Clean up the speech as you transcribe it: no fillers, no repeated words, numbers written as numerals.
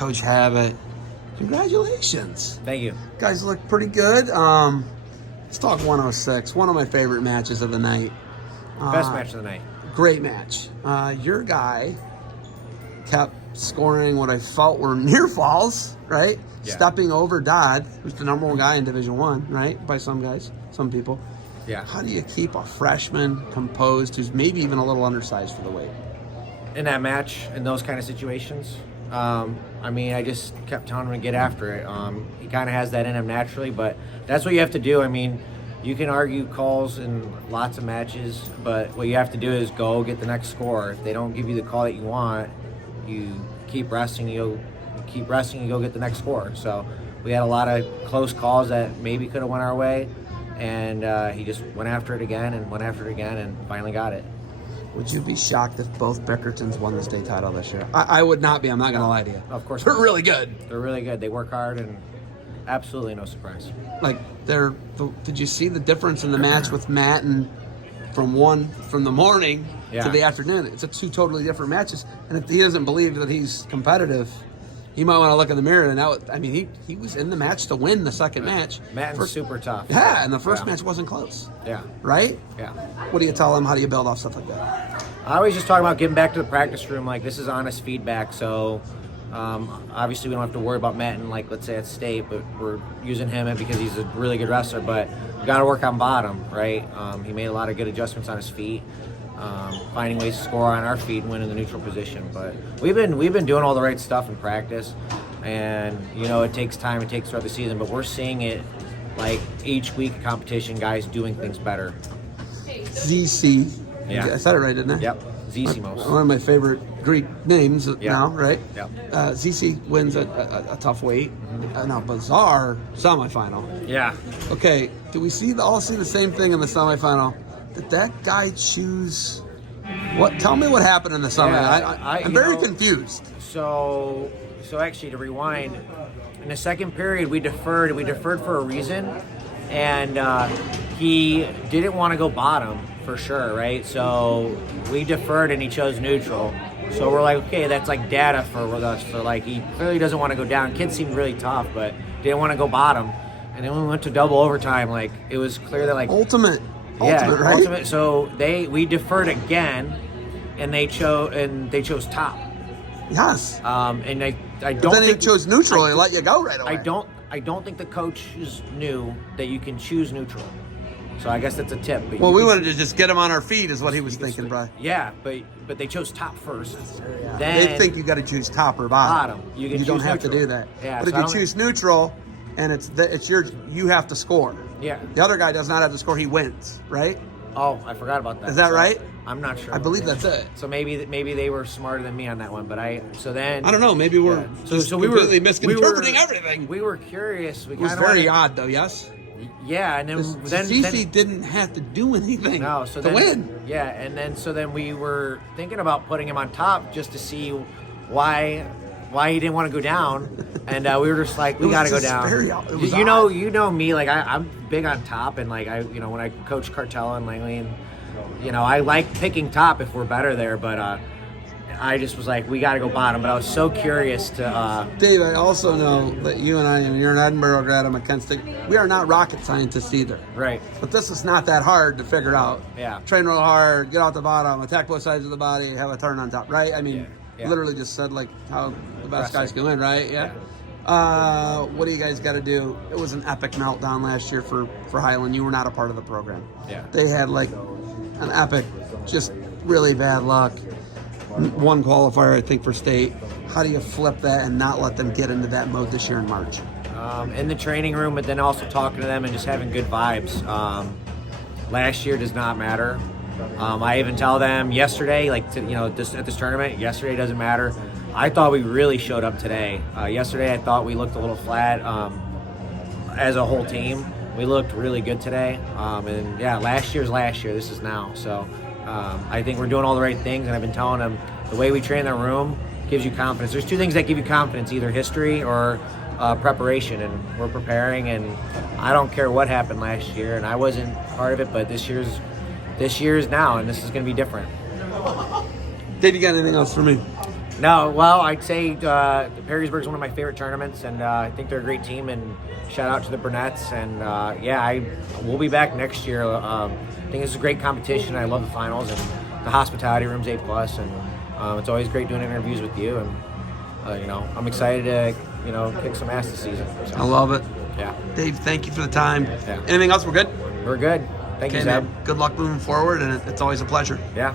Coach Habat. Congratulations. Thank you. Guys look pretty good. Let's talk 106. One of my favorite matches of the night. Best match of the night. Great match. Your guy kept scoring what I felt were near falls, right? Yeah. Stepping over Dodd, who's the number one guy in Division I, right? By some guys, some people. Yeah. How do you keep a freshman composed who's maybe even a little undersized for the weight? In that match, in those kind of situations, I just kept telling him to get after it. He kind of has that in him naturally, but that's what you have to do. I mean, you can argue calls in lots of matches, but what you have to do is go get the next score. If they don't give you the call that you want, you keep resting, you go get the next score. So we had a lot of close calls that maybe could have went our way, and he just went after it again and finally got it. Would you be shocked if both Bickertons won the state title this year? I would not be. I'm not going to lie to you. Of course. They're really good. They're really good. They work hard, and absolutely no surprise. Did you see the difference in the match with Matt and from the morning to the afternoon? It's two totally different matches. And if he doesn't believe that he's competitive, he might want to look in the mirror. And he was in the match to win the second match. Matt's super tough. Yeah, and the first match wasn't close. Yeah. Right? Yeah. What do you tell him? How do you build off stuff like that? I always just talk about getting back to the practice room. Like, this is honest feedback. So, obviously, we don't have to worry about Matt and, let's say at state, but we're using him because he's a really good wrestler. But we got to work on bottom, right? He made a lot of good adjustments on his feet, finding ways to score on our feet and win in the neutral position. But we've been doing all the right stuff in practice, and it takes time. It takes throughout the season, but we're seeing it each week of competition, guys doing things better. ZC. Yeah. I said it right, didn't I? Yep. Zizimos. One of my favorite Greek names now, right? Yep. ZC wins a tough weight. No, bizarre semifinal. Yeah. Okay, do we all see the same thing in the semifinal? Did that guy choose what? Tell me what happened in the semifinal. I'm very confused. So actually, to rewind, in the second period, we deferred. We deferred for a reason, and he didn't want to go bottom for sure, right? So we deferred, and he chose neutral. So we're like, okay, that's data for us. For he clearly doesn't want to go down. Kid seemed really tough, but didn't want to go bottom. And then when we went to double overtime, it was clear that ultimate, right? Ultimate. So we deferred again, and they chose top. Yes. And I don't. But then think he chose neutral. He let you go right away. I don't think the coaches knew that you can choose neutral. So I guess that's a tip. Well, we wanted to just get him on our feet, is what he was thinking, Brian. Yeah, but they chose top first. Yeah. Then they think you got to choose top or bottom. You don't have neutral. to do that. Yeah, but if you choose neutral, and it's yours, you have to score. Yeah. The other guy does not have to score; he wins, right? Oh, I forgot about that. Is that right? I'm not sure. I believe that's it. So maybe they were smarter than me on that one, but I don't know. Maybe we're we were completely misinterpreting everything. We were curious. It was very odd, though. Yes. Yeah, and then CC didn't have to do anything to win. Yeah, and then we were thinking about putting him on top just to see why he didn't want to go down, and we were just like, we got to go down. You know me, I'm big on top, and when I coach Cartella and Langley, and I like picking top if we're better there, but I just was like, we got to go bottom. But I was so curious to. Dave, I also know that you and I, you're an Edinburgh grad, I'm a Kent State. We are not rocket scientists either. Right. But this is not that hard to figure out. Yeah. Train real hard, get out the bottom, attack both sides of the body, have a turn on top, right? I mean, literally just said how the best guys can win, right? Yeah. What do you guys got to do? It was an epic meltdown last year for Highland. You were not a part of the program. Yeah. They had an epic, just really bad luck. One qualifier, I think, for state. How do you flip that and not let them get into that mode this year in March? In the training room, but then also talking to them and just having good vibes. Last year does not matter. I even tell them yesterday, at this tournament, yesterday doesn't matter. I thought we really showed up today. Yesterday, I thought we looked a little flat as a whole team. We looked really good today. Last year's last year. This is now. So I think we're doing all the right things, and I've been telling them the way we train in the room gives you confidence. There's two things that give you confidence, either history or preparation, and we're preparing, and I don't care what happened last year, and I wasn't part of it, but this year's now, and this is going to be different. Dave, you got anything else for me? No, well, I'd say Perrysburg is one of my favorite tournaments, and I think they're a great team. And shout out to the Burnett's, and we'll be back next year. I think this is a great competition. I love the finals, and the hospitality room's A+, and it's always great doing interviews with you. And I'm excited to kick some ass this season. So. I love it. Yeah, Dave, thank you for the time. Yeah. Anything else? We're good. We're good. Thank you, Okay, Zeb. man. Good luck moving forward, and it's always a pleasure. Yeah.